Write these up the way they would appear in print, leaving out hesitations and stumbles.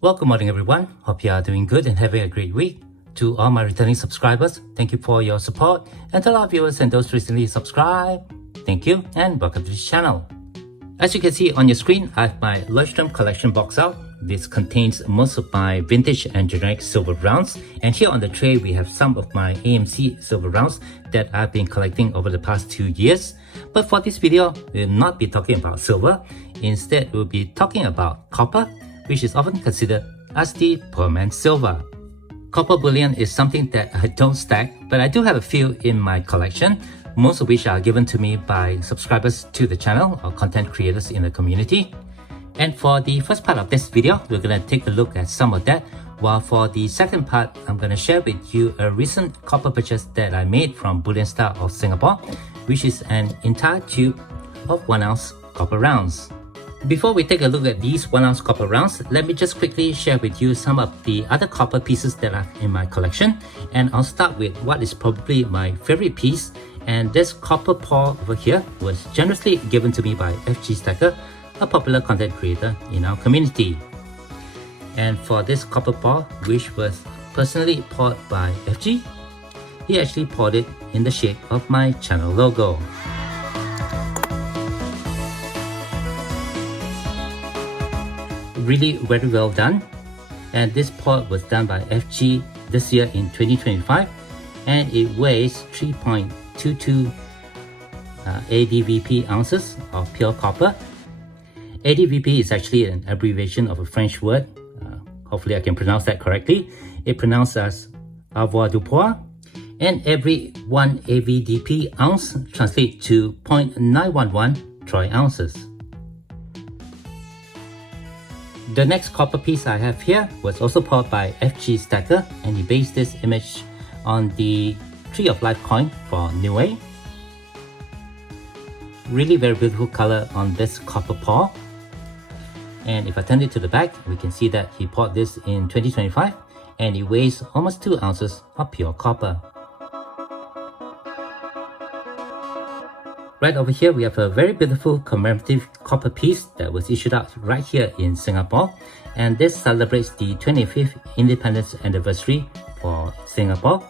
Well, good morning everyone. Hope you are doing good and having a great week. To all my returning subscribers, thank you for your support. And to all our viewers and those recently subscribed, thank you and welcome to this channel. As you can see on your screen, I have my Leuchtturm collection box out. This contains most of my vintage and generic silver rounds. And here on the tray, we have some of my AMC silver rounds that I've been collecting over the past 2 years. But for this video, we will not be talking about silver. Instead, we'll be talking about copper, which is often considered as the poor man's silver. Copper bullion is something that I don't stack, but I do have a few in my collection, most of which are given to me by subscribers to the channel or content creators in the community. And for the first part of this video, we're going to take a look at some of that, while for the second part, I'm going to share with you a recent copper purchase that I made from Bullionstar of Singapore, which is an entire tube of 1 ounce copper rounds. Before we take a look at these 1 ounce copper rounds, let me just quickly share with you some of the other copper pieces that are in my collection. And I'll start with what is probably my favorite piece. And this copper paw over here was generously given to me by FG Stacker, a popular content creator in our community. And for this copper paw, which was personally poured by FG, he actually poured it in the shape of my channel logo. Really very well done, and this pot was done by FG this year in 2025, and it weighs 3.22 ADVP ounces of pure copper. ADVP is actually an abbreviation of a French word, hopefully I can pronounce that correctly. It pronounced as avoir du poids, and every 1 AVDP ounce translates to 0.911 troy ounces. The next copper piece I have here was also poured by FG Stacker, and he based this image on the Tree of Life coin for Niue. Really very beautiful color on this copper paw. And if I turn it to the back, we can see that he poured this in 2025, and it weighs almost 2 ounces of pure copper. Right over here, we have a very beautiful commemorative copper piece that was issued out right here in Singapore. And this celebrates the 25th independence anniversary for Singapore.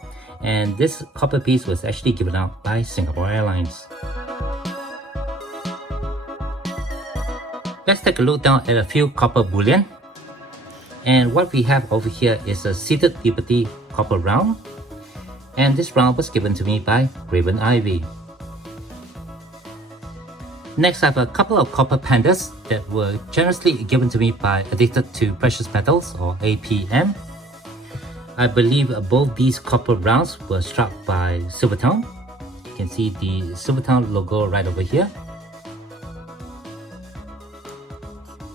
And this copper piece was actually given out by Singapore Airlines. Let's take a look down at a few copper bullion. And what we have over here is a Seated Liberty copper round. And this round was given to me by Raven Ivy. Next, I have a couple of copper pandas that were generously given to me by Addicted to Precious Metals, or APM. I believe both these copper rounds were struck by Silvertown. You can see the Silvertown logo right over here.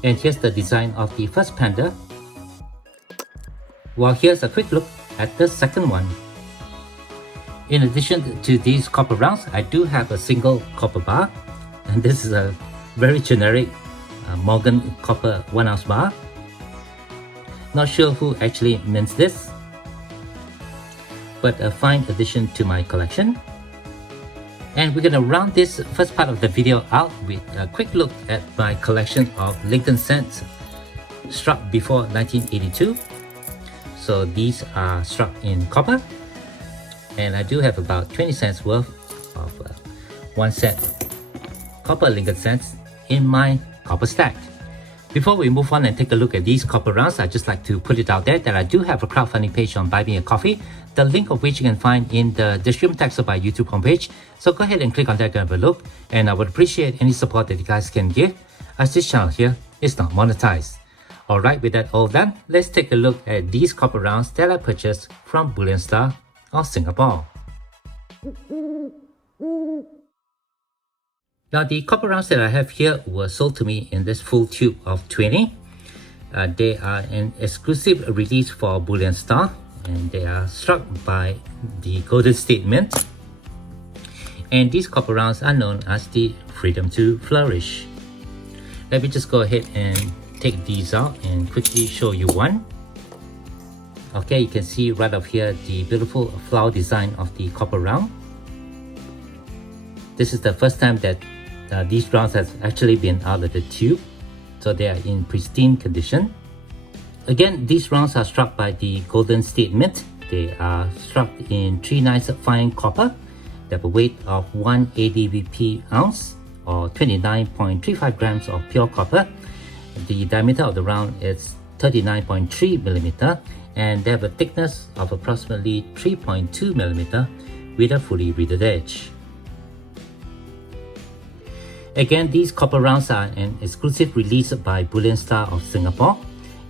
And here's the design of the first panda. While here's a quick look at the second one. In addition to these copper rounds, I do have a single copper bar. And this is a very generic Morgan copper 1 ounce bar. Not sure who actually mints this, but a fine addition to my collection. And we're gonna round this first part of the video out with a quick look at my collection of Lincoln cents struck before 1982. So these are struck in copper, and I do have about 20 cents worth of 1 cent copper Lincoln cents in my copper stack. Before we move on and take a look at these copper rounds, I'd just like to put it out there that I do have a crowdfunding page on Buy Me a Coffee, the link of which you can find in the description text of my YouTube homepage. So go ahead and click on that to have a look, and I would appreciate any support that you guys can give, as this channel here is not monetized. Alright, with that all done, let's take a look at these copper rounds that I purchased from Bullionstar of Singapore. Now, the copper rounds that I have here were sold to me in this full tube of 20. They are an exclusive release for Bullionstar, and they are struck by the Golden State Mint. And these copper rounds are known as the Freedom to Flourish. Let me just go ahead and take these out and quickly show you one. Okay, you can see right up here the beautiful flower design of the copper round. This is the first time that these rounds have actually been out of the tube, so they are in pristine condition. Again, these rounds are struck by the golden state mint. They are struck in 3 nice fine copper. They have a weight of 1 ADVP ounce or 29.35 grams of pure copper. The diameter of the round is 39.3 millimeter, and they have a thickness of approximately 3.2 millimeter with a fully reeded edge. Again, these copper rounds are an exclusive release by Bullionstar of Singapore.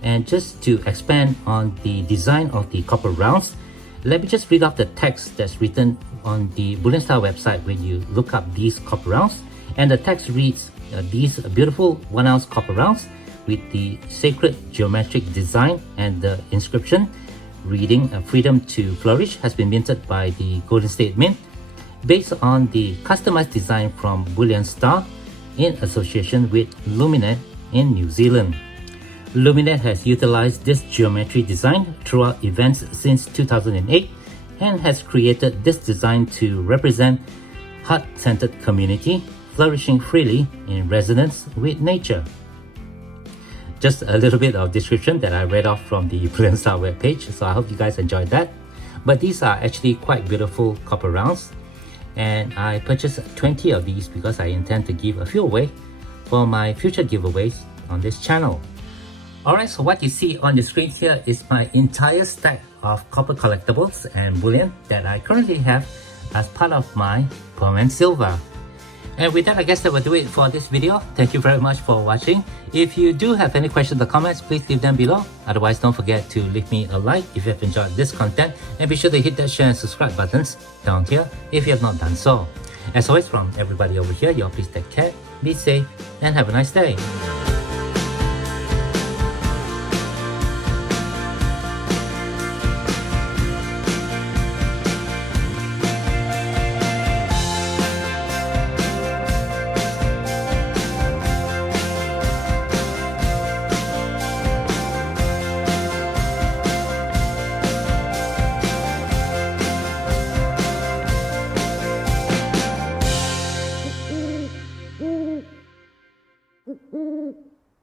And just to expand on the design of the copper rounds, let me just read off the text that's written on the Bullionstar website when you look up these copper rounds. And the text reads, these beautiful 1 ounce copper rounds with the sacred geometric design and the inscription reading Freedom to Flourish has been minted by the Golden State Mint based on the customized design from Bullionstar in association with Luminet in New Zealand. Luminet has utilized this geometry design throughout events since 2008 and has created this design to represent heart-centered community flourishing freely in resonance with nature. Just a little bit of description that I read off from the Bullionstar webpage, so I hope you guys enjoyed that. But these are actually quite beautiful copper rounds, and I purchased 20 of these because I intend to give a few away for my future giveaways on this channel. Alright, so what you see on the screen here is my entire stack of copper collectibles and bullion that I currently have as part of my Pearl and Silver. And with that, I guess that will do it for this video. Thank you very much for watching. If you do have any questions or comments, please leave them below. Otherwise, don't forget to leave me a like if you have enjoyed this content, and be sure to hit that share and subscribe buttons down here if you have not done so. As always, from everybody over here, y'all please take care, be safe, and have a nice day.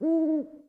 Mm-hmm.